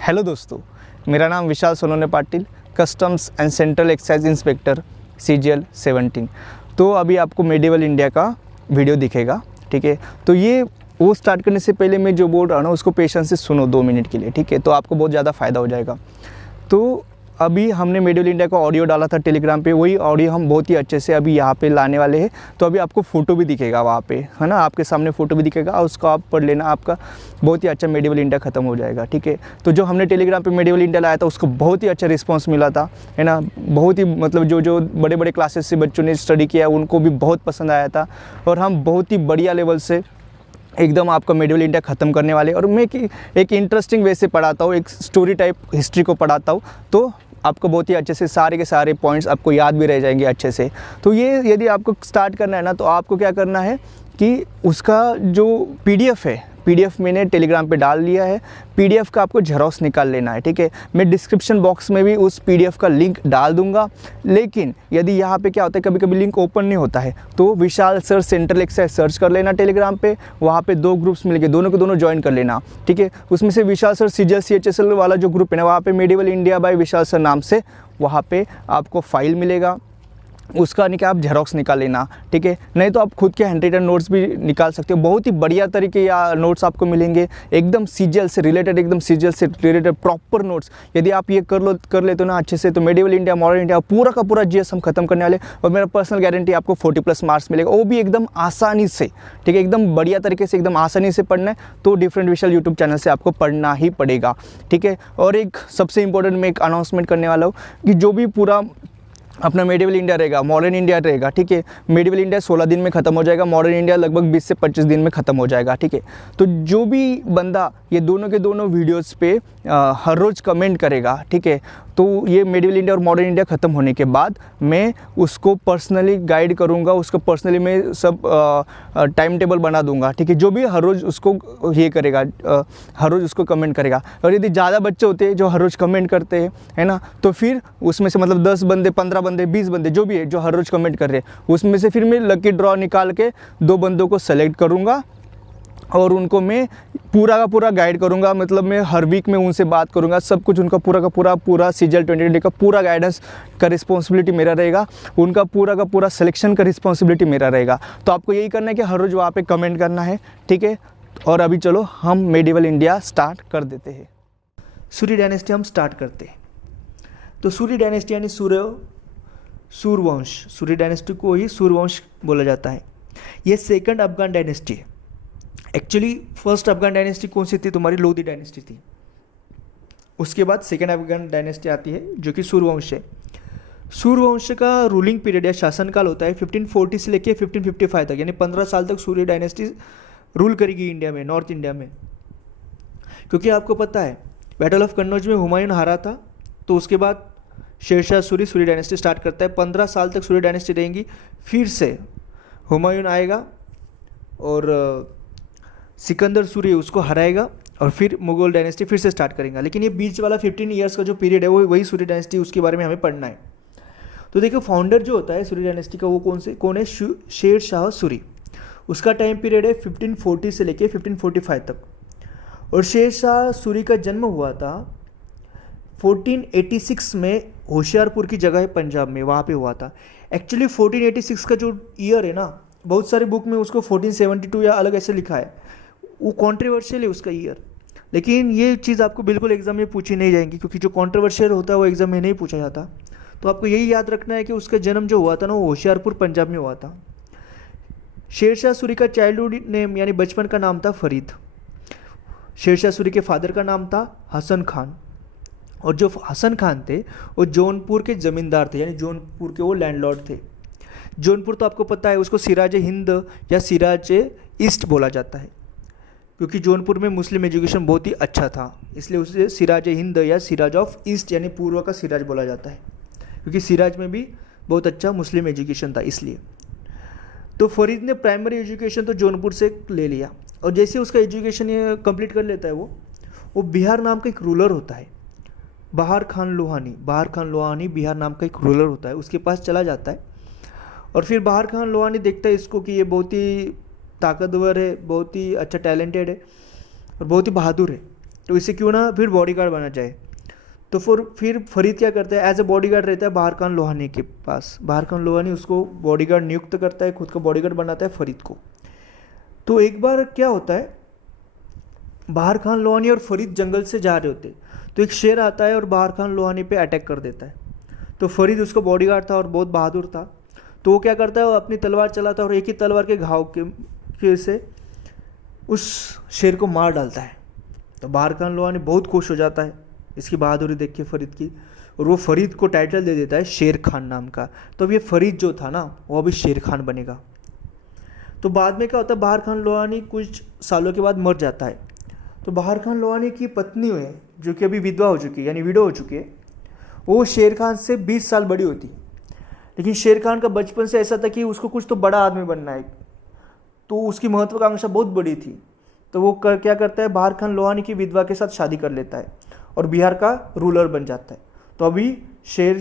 Hello दोस्तों, मेरा नाम Vishal Sonone Patil, customs and central excise inspector CGL 17। तो अभी आपको मेडिवल इंडिया का वीडियो दिखेगा, ठीक है। तो ये वो स्टार्ट करने से पहले मैं जो बोल रहा हूँ ना उसको पेशेंस से सुनो 2 मिनट के लिए, ठीक है। तो आपको बहुत ज़्यादा फ़ायदा हो जाएगा। तो अभी हमने मेडिवल इंडिया का ऑडियो डाला था टेलीग्राम पे, वही ऑडियो हम बहुत ही अच्छे से अभी यहाँ पे लाने वाले हैं। तो अभी आपको फ़ोटो भी दिखेगा वहाँ पे, है ना, आपके सामने फ़ोटो भी दिखेगा और उसको आप पढ़ लेना, आपका बहुत ही अच्छा मेडिवल इंडिया ख़त्म हो जाएगा, ठीक है। तो जो हमने टेलीग्राम पे मेडिवल इंडिया लाया था उसको बहुत ही अच्छा रिस्पॉन्स मिला था, है ना। बहुत ही मतलब जो बड़े बड़े क्लासेस से बच्चों ने स्टडी किया उनको भी बहुत पसंद आया था और हम बहुत ही बढ़िया लेवल से एकदम आपका मेडिवल इंडिया ख़त्म करने वाले। और मैं एक इंटरेस्टिंग वे से पढ़ाता हूँ, एक स्टोरी टाइप हिस्ट्री को पढ़ाता हूँ, तो आपको बहुत ही अच्छे से सारे के सारे पॉइंट्स आपको याद भी रह जाएंगे अच्छे से। तो ये यदि आपको स्टार्ट करना है ना, तो आपको क्या करना है कि उसका जो PDF है, PDF मैंने टेलीग्राम पे डाल लिया है। PDF का आपको झेरॉक्स निकाल लेना है, ठीक है। मैं डिस्क्रिप्शन बॉक्स में भी उस PDF का लिंक डाल दूंगा। लेकिन यदि यहाँ पे क्या होता है, कभी कभी लिंक ओपन नहीं होता है, तो विशाल सर सेंट्रल एक्साइज सर्च कर लेना टेलीग्राम पे। वहाँ पे 2 ग्रुप्स मिलेंगे, दोनों के दोनों ज्वाइन कर लेना, ठीक है। उसमें से विशाल सर CGL CHSL वाला जो ग्रुप है ना, वहाँ पे medieval India by Vishal sir नाम से वहाँ पे आपको फाइल मिलेगा, उसका आप झेरॉक्स निकाल लेना, ठीक है। नहीं तो आप खुद के हैंड रिटन नोट्स भी निकाल सकते हो। बहुत ही बढ़िया तरीके या नोट्स आपको मिलेंगे, एकदम CGL से रिलेटेड, एकदम CGL से रिलेटेड प्रॉपर नोट्स। यदि आप ये कर लेते हो ना अच्छे से, तो मेडिवल इंडिया, मॉडर्न इंडिया पूरा का पूरा GS हम खत्म करने वाले। और मेरा पर्सनल गारंटी आपको 40+ मार्क्स मिलेगा, वो भी एकदम आसानी से, ठीक है। एकदम बढ़िया तरीके से, एकदम आसानी से पढ़ना है तो डिफरेंट विशाल यूट्यूब चैनल से आपको पढ़ना ही पड़ेगा, ठीक है। और एक सबसे इंपॉर्टेंट मैं एक अनाउंसमेंट करने वाला हूँ कि जो भी पूरा अपना मेडिवल इंडिया रहेगा, मॉडर्न इंडिया रहेगा, ठीक है। मेडिवल इंडिया 16 दिन में ख़त्म हो जाएगा, मॉडर्न इंडिया लगभग 20 से 25 दिन में ख़त्म हो जाएगा, ठीक है। तो जो भी बंदा ये दोनों के दोनों वीडियोस पे हर रोज़ कमेंट करेगा, ठीक है, तो ये मेडिवल इंडिया और मॉडर्न इंडिया ख़त्म होने के बाद मैं उसको पर्सनली गाइड करूँगा, उसको पर्सनली मैं सब टाइम टेबल बना दूंगा, ठीक है। जो भी हर रोज़ उसको ये करेगा, हर रोज़ उसको कमेंट करेगा। और यदि ज़्यादा बच्चे होते हैं जो हर रोज़ कमेंट करते हैं, है ना, तो फिर उसमें से मतलब 10 बंदे, 15 बंदे, 20 बंदे जो भी है जो हर रोज़ कमेंट कर रहे हैं, उसमें से फिर मैं लकी ड्रॉ निकाल के 2 बंदों को सेलेक्ट करूँगा और उनको मैं पूरा का पूरा गाइड करूंगा। मतलब मैं हर वीक में उनसे बात करूंगा, सब कुछ उनका पूरा का पूरा CGL 2020 का पूरा गाइडेंस का रिस्पॉन्सिबिलिटी मेरा रहेगा, उनका पूरा का पूरा सिलेक्शन का रिस्पॉन्सिबिलिटी मेरा रहेगा। तो आपको यही करना है कि हर रोज़ वहाँ पे कमेंट करना है, ठीक है। और अभी चलो हम मेडिवल इंडिया स्टार्ट कर देते हैं। सूर्य डायनेस्टी हम स्टार्ट करते हैं। तो सूर्य डायनेस्टी यानी सूर्यवंश, सूर्य डायनेस्टी को ही सूर्यवंश बोला जाता है। ये सेकंड अफगान डायनेस्टी है। एक्चुअली फर्स्ट अफगान डायनेस्टी कौन सी थी? तुम्हारी लोधी डायनेस्टी थी। उसके बाद सेकंड अफगान डायनेस्टी आती है जो कि सूर्यवंश है। सूर्यवंश का रूलिंग पीरियड या शासनकाल होता है 1540 से लेके 1555 तक, यानी 15 साल तक सूर्य डायनेस्टी रूल करेगी इंडिया में, नॉर्थ इंडिया में। क्योंकि आपको पता है बैटल ऑफ कन्नौज में हुमायूं हारा था, तो उसके बाद शेरशाह सूरी सूर्य डायनेस्टी स्टार्ट करता है। 15 साल तक सूर्य डायनेस्टी रहेंगी, फिर से हुमायूं आएगा और सिकंदर सूरी उसको हराएगा और फिर मुगल डायनेस्टी फिर से स्टार्ट करेंगे। लेकिन ये बीच वाला 15 ईयर्स का जो पीरियड है वो वही सूर्य डायनेस्टी, उसके बारे में हमें पढ़ना है। तो देखो फाउंडर जो होता है सूर्य डायनेस्टी का वो कौन है? शेर शाह सूरी। उसका टाइम पीरियड है 1540 से लेके 1545 तक। और शेर शाह सूरी का जन्म हुआ था 1486 में, होशियारपुर की जगह है पंजाब में, वहाँ पे हुआ था। एक्चुअली 1486 का जो ईयर है ना, बहुत सारे बुक में उसको 1472 या अलग ऐसे लिखा है, वो कॉन्ट्रोवर्शियल है उसका ईयर। लेकिन ये चीज़ आपको बिल्कुल एग्जाम में पूछी नहीं जाएंगी, क्योंकि जो कॉन्ट्रोवर्शियल होता है वो एग्जाम में नहीं पूछा जाता। तो आपको यही याद रखना है कि उसका जन्म जो हुआ था ना वो होशियारपुर पंजाब में हुआ था। शेरशाह सूरी का चाइल्डहुड नेम यानी बचपन का नाम था फरीद। शेरशाह सूरी के फादर का नाम था हसन खान, और जो हसन खान थे वो जौनपुर के ज़मींदार थे, यानी जौनपुर के वो लैंडलॉर्ड थे। जौनपुर तो आपको पता है उसको सिराज हिंद या सिराज ईस्ट बोला जाता है, क्योंकि जौनपुर में मुस्लिम एजुकेशन बहुत ही अच्छा था, इसलिए उसे सिराज हिंद या सिराज ऑफ ईस्ट यानी पूर्व का सिराज बोला जाता है, क्योंकि सिराज में भी बहुत अच्छा मुस्लिम एजुकेशन था इसलिए। तो फरीद ने प्राइमरी एजुकेशन तो जौनपुर से ले लिया, और जैसे उसका एजुकेशन ये कंप्लीट कर लेता है वो बिहार नाम का एक रूलर होता है, बहार खान लोहानी बिहार नाम का एक रूलर होता है, उसके पास चला जाता है। और फिर बहार खान लोहानी देखता है इसको कि ये बहुत ही ताकतवर है, बहुत ही अच्छा टैलेंटेड है और बहुत ही बहादुर है, तो इसे क्यों ना फिर बॉडीगार्ड बना जाए। तो फिर फरीद क्या करता है, एज ए बॉडीगार्ड रहता है बहार खान लोहानी के पास। बहार खान लोहानी उसको बॉडीगार्ड नियुक्त करता है, खुद का बॉडीगार्ड बनाता है फरीद को। तो एक बार क्या होता है, बहार खान लोहानी और फरीद जंगल से जा रहे होते, तो एक शेर आता है और बहार खान लोहानी पे अटैक कर देता है। तो फरीद उसका बॉडीगार्ड था और बहुत बहादुर था, तो वो क्या करता है, वो अपनी तलवार चलाता है और एक ही तलवार के घाव के से उस शेर को मार डालता है। तो बहार खान लोहानी बहुत खुश हो जाता है इसकी बहादुरी देख के फरीद की, और वो फरीद को टाइटल दे देता है शेर खान नाम का। तो अब ये फरीद जो था ना, वो अभी शेर खान बनेगा। तो बाद में क्या होता है, बहार खान लोहानी कुछ सालों के बाद मर जाता है। तो बहार खान लोहानी की पत्नी है, जो कि अभी विधवा हो चुकी है, यानी विडो हो चुकी है, वो शेर खान से 20 साल बड़ी होती। लेकिन शेर खान का बचपन से ऐसा था कि उसको कुछ तो बड़ा आदमी बनना है, तो उसकी महत्वाकांक्षा बहुत बड़ी थी। तो वो क्या करता है, बहार खान लोहानी की विधवा के साथ शादी कर लेता है और बिहार का रूलर बन जाता है। तो अभी शेर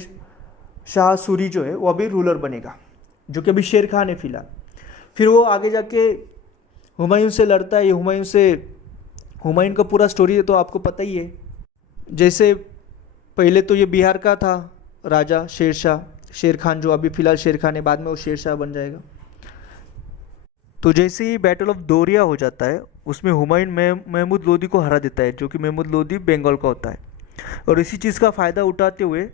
शाह सूरी जो है वो अभी रूलर बनेगा, जो कि अभी शेर खान है फिलहाल। फिर वो आगे जाके हुमायूं से लड़ता है। ये हुमायूं का पूरा स्टोरी है तो आपको पता ही है। जैसे पहले तो ये बिहार का था राजा शेर खान, जो अभी फिलहाल शेर खान है, बाद में वो शेर शाह बन जाएगा। तो जैसे ही बैटल ऑफ दोरिया हो जाता है, उसमें हुमायूं महमूद लोदी को हरा देता है, जो कि महमूद लोदी बंगाल का होता है। और इसी चीज़ का फ़ायदा उठाते हुए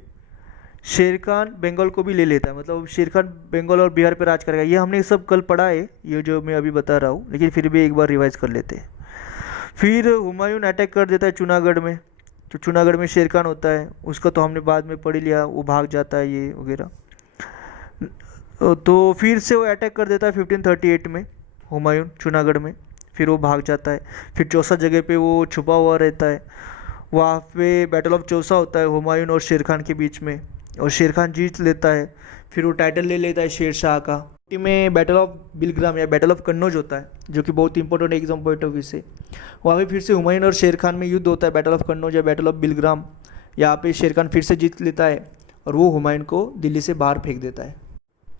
शेर खान बंगाल को भी ले लेता है। मतलब शेर खान बंगाल और बिहार पर राज करेगा। ये हमने सब कल पढ़ा है, ये जो मैं अभी बता रहा हूँ, लेकिन फिर भी एक बार रिवाइज कर लेते हैं। फिर हुमायूं अटैक कर देता है जूनागढ़ में। तो जूनागढ़ में शेर खान होता है, उसका तो हमने बाद में पढ़ लिया, वो भाग जाता है ये वगैरह। तो फिर से वो अटैक कर देता है 1538 में हुमायूं जूनागढ़ में। फिर वो भाग जाता है। फिर चौसा जगह पे वो छुपा हुआ रहता है। वहाँ पे बैटल ऑफ चौसा होता है हुमायूं और शेर खान के बीच में, और शेर खान जीत लेता है। फिर वो टाइटल ले लेता है शेर शाह का। में बैटल ऑफ बिलग्राम या बैटल ऑफ कन्नौज होता है, जो कि बहुत important exam point of view से। वहाँ पे फिर से हुमायूं और शेर खान में युद्ध होता है, बैटल ऑफ कन्नौज या बैटल ऑफ बिलग्राम। यहाँ पे शेर खान फिर से जीत लेता है और वो हुमायूं को दिल्ली से बाहर फेंक देता है।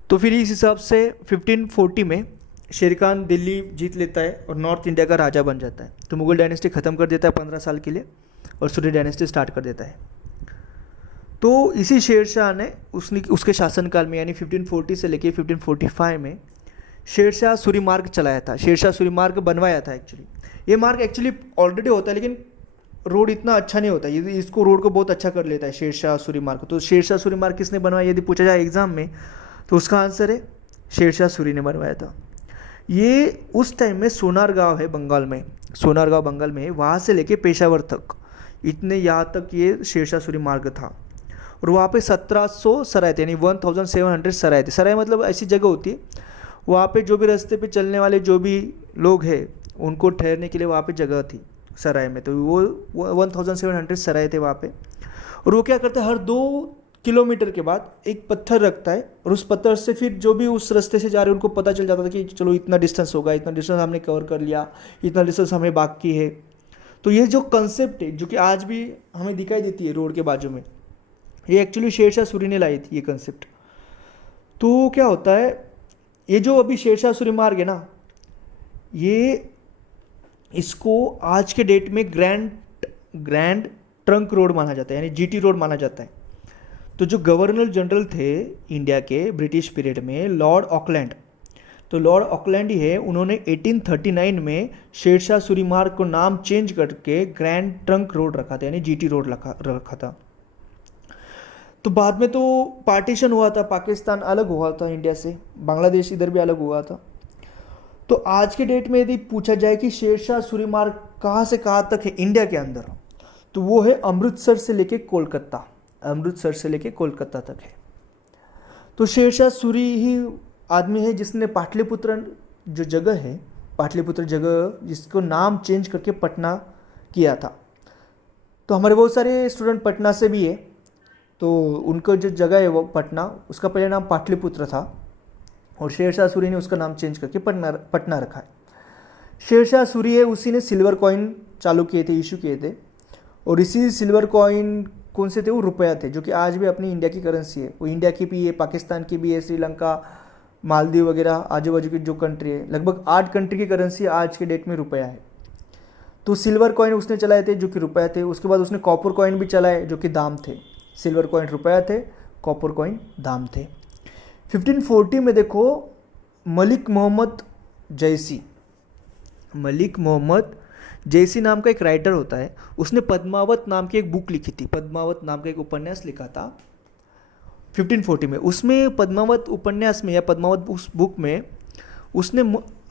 तो फिर इस हिसाब से 1540 में शेर खान दिल्ली जीत लेता है और नॉर्थ इंडिया का राजा बन जाता है। तो मुगल डायनेस्टी ख़त्म कर देता है 15 साल के लिए, और सूर्य डायनेस्टी स्टार्ट कर देता है। तो इसी शेर शाह ने उसके शासनकाल में, यानी 1540 से लेके 1545 में शेर शाह सूरी मार्ग चलाया था। शेर शाह सूरी मार्ग बनवाया था एक्चुअली। ये मार्ग एक्चुअली ऑलरेडी होता है, लेकिन रोड इतना अच्छा नहीं होता। ये इसको रोड को बहुत अच्छा कर लेता है शेर शाह सूरी मार्ग। तो शेर शाह सूरी मार्ग किसने बनवाया यदि पूछा जाए एग्जाम में, तो उसका आंसर है शेर शाह सूरी ने बनवाया था। ये उस टाइम में सोनार गांव है बंगाल में, सोनार गांव बंगाल में है, वहाँ से लेके पेशावर तक, इतने यहाँ तक ये शेर शाह सूरी मार्ग था। और वहाँ पे 1700 सराय थे, यानी 1700 सराय थे। सराय मतलब ऐसी जगह होती है वहाँ पे जो भी रास्ते पे चलने वाले जो भी लोग हैं उनको ठहरने के लिए वहाँ पे जगह थी सराय में। तो वो 1700 सराय थे वहाँ पे। और वो क्या करते हैं, हर 2 किलोमीटर के बाद एक पत्थर रखता है, और उस पत्थर से फिर जो भी उस रास्ते से जा रहे हैं उनको पता चल जाता था कि चलो इतना डिस्टेंस होगा, इतना डिस्टेंस हमने कवर कर लिया, इतना डिस्टेंस हमें बाकी है। तो ये जो कंसेप्ट है, जो कि आज भी हमें दिखाई देती है रोड के बाजू में, ये एक्चुअली शेर शाह सूरी ने लाई थी ये कंसेप्ट। तो क्या होता है, ये जो अभी शेर शाह सूरी मार्ग है ना, ये इसको आज के डेट में ग्रैंड ट्रंक रोड माना जाता है, यानी जीटी रोड माना जाता है। तो जो गवर्नर जनरल थे इंडिया के ब्रिटिश पीरियड में, लॉर्ड ऑकलैंड, तो लॉर्ड ऑकलैंड ही है, उन्होंने 1839 में शेर शाह सूरी मार्ग को नाम चेंज करके ग्रैंड ट्रंक रोड रखा था, यानी जीटी रोड रखा था। तो बाद में तो पार्टीशन हुआ था, पाकिस्तान अलग हुआ था इंडिया से, बांग्लादेश इधर भी अलग हुआ था। तो आज के डेट में यदि पूछा जाए कि शेर शाह सूरी मार्ग कहाँ से कहाँ तक है इंडिया के अंदर, तो वो है अमृतसर से लेके कोलकाता, अमृतसर से लेके कोलकाता तक है। तो शेर शाह सूरी ही आदमी है जिसने पाटलिपुत्र जो जगह है, पाटलिपुत्र जगह जिसको नाम चेंज करके पटना किया था। तो हमारे बहुत सारे स्टूडेंट पटना से भी है, तो उनका जो जगह है वो पटना, उसका पहले नाम पाटलिपुत्र था और शेर शाह सूरी ने उसका नाम चेंज करके पटना रखा है। शेर शाह सूरी है, उसी ने सिल्वर कॉइन चालू किए थे, इशू किए थे। और इसी सिल्वर कॉइन कौन से थे, वो रुपया थे, जो कि आज भी अपनी इंडिया की करेंसी है। वो इंडिया की भी है, पाकिस्तान की भी है, श्रीलंका, मालदीव वगैरह आजू बाजू की जो कंट्री है, लगभग 8 कंट्री की करेंसी आज के डेट में रुपया है। तो सिल्वर कॉइन उसने चलाए थे जो कि रुपये थे। उसके बाद उसने कॉपर कॉइन भी चलाए जो कि दाम थे। सिल्वर कॉइन रुपया थे, कॉपर कॉइन दाम थे। 1540 में देखो मलिक मोहम्मद जैसी, मलिक मोहम्मद जैसी नाम का एक राइटर होता है, उसने पद्मावत नाम की एक बुक लिखी थी। पद्मावत नाम का एक उपन्यास लिखा था 1540 में। उसमें पद्मावत उपन्यास में या पद्मावत उस बुक में उसने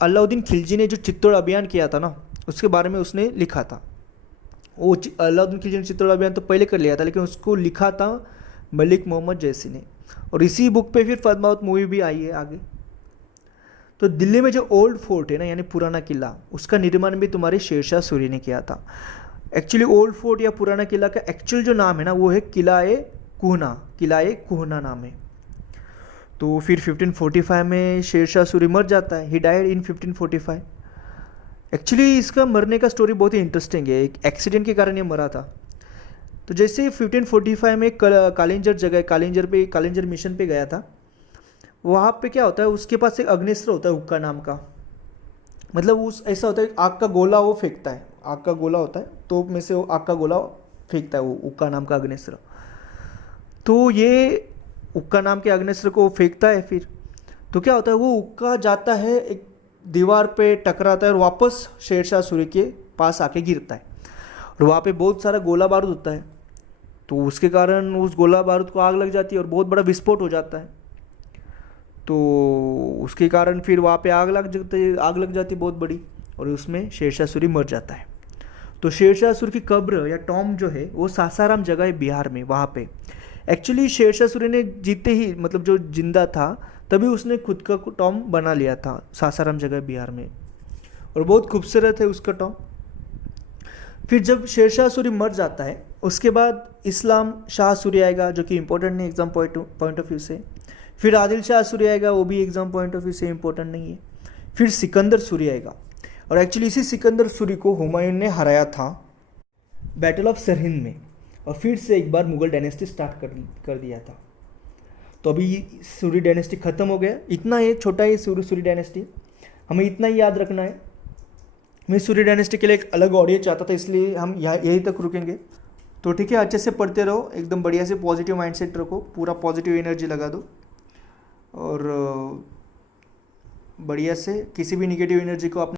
अलाउद्दीन खिलजी ने जो चित्तौड़ अभियान किया था ना, उसके बारे में उसने लिखा था। वो अलाउद्दीन खिलजी ने चित्तौड़ अभियान तो पहले कर लिया था, लेकिन उसको लिखा था मलिक मोहम्मद जैसी ने। और इसी बुक पे फिर पद्मावत मूवी भी आई है आगे। तो दिल्ली में जो ओल्ड फोर्ट है ना, यानी पुराना किला, उसका निर्माण भी तुम्हारे शेरशाह सूरी ने किया था। एक्चुअली ओल्ड फोर्ट या पुराना किला का एक्चुअल जो नाम है ना, वो है किला-ए कुहना, किला-ए कुहना नाम है। तो फिर 1545 में शेरशाह सूरी मर जाता है। He died in 1545। एक्चुअली इसका मरने का स्टोरी बहुत ही इंटरेस्टिंग है। एक एक्सीडेंट के कारण ये मरा था। तो जैसे 1545 में कालिंजर जगह, कालिंजर मिशन पे गया था, वहाँ पे क्या होता है, उसके पास एक अग्निस्त्र होता है हुक्का नाम का। मतलब उस ऐसा होता है आग का गोला वो फेंकता है, आग का गोला होता है, तोप में से वो आग का गोला फेंकता है, वो हुक्का नाम का अग्निस्त्र। तो ये हुक्का नाम के अग्निस्त्र को फेंकता है। फिर तो क्या होता है, वो हुक्का जाता है एक दीवार पे टकराता है और वापस शेरशाह सूरी के पास आके गिरता है। और वहाँ पे बहुत सारा गोला बारूद होता है, तो उसके कारण उस गोला बारूद को आग लग जाती है और बहुत बड़ा विस्फोट हो जाता है। तो उसके कारण फिर वहाँ पे आग लग जाती बहुत बड़ी, और उसमें शेरशाह सूरी मर जाता है। तो शेरशाह सूरी की कब्र या टॉम जो है वो सासाराम जगह है बिहार में। वहाँ पे एक्चुअली शेरशाह सूरी ने जीते ही, मतलब जो जिंदा था तभी उसने खुद का टॉम बना लिया था सासाराम जगह बिहार में, और बहुत खूबसूरत है उसका टॉम। फिर जब शेरशाह सूरी मर जाता है, उसके बाद इस्लाम शाह सूरी आएगा, जो कि इंपॉर्टेंट नहीं एग्जाम पॉइंट ऑफ व्यू से। फिर आदिल शाह सूरी आएगा, वो भी एग्जाम पॉइंट ऑफ व्यू से इंपॉर्टेंट नहीं है। फिर सिकंदर सूरी आएगा, और एक्चुअली इसी सिकंदर सूरी को हुमायूं ने हराया था बैटल ऑफ सरहिंद में, और फिर से एक बार मुगल डायनेस्टी स्टार्ट कर दिया था। तो अभी सूरी डायनेस्टी ख़त्म हो गया। इतना ये छोटा ही सूरी डायनेस्टी, हमें इतना ही याद रखना है। मैं सूरी डायनेस्टी के लिए एक अलग ऑडियो चाहता था, इसलिए हम यहीं तक रुकेंगे। तो ठीक है, अच्छे से पढ़ते रहो, एकदम बढ़िया से पॉजिटिव माइंडसेट रखो, पूरा पॉजिटिव एनर्जी लगा दो, और बढ़िया से किसी भी निगेटिव एनर्जी को अपने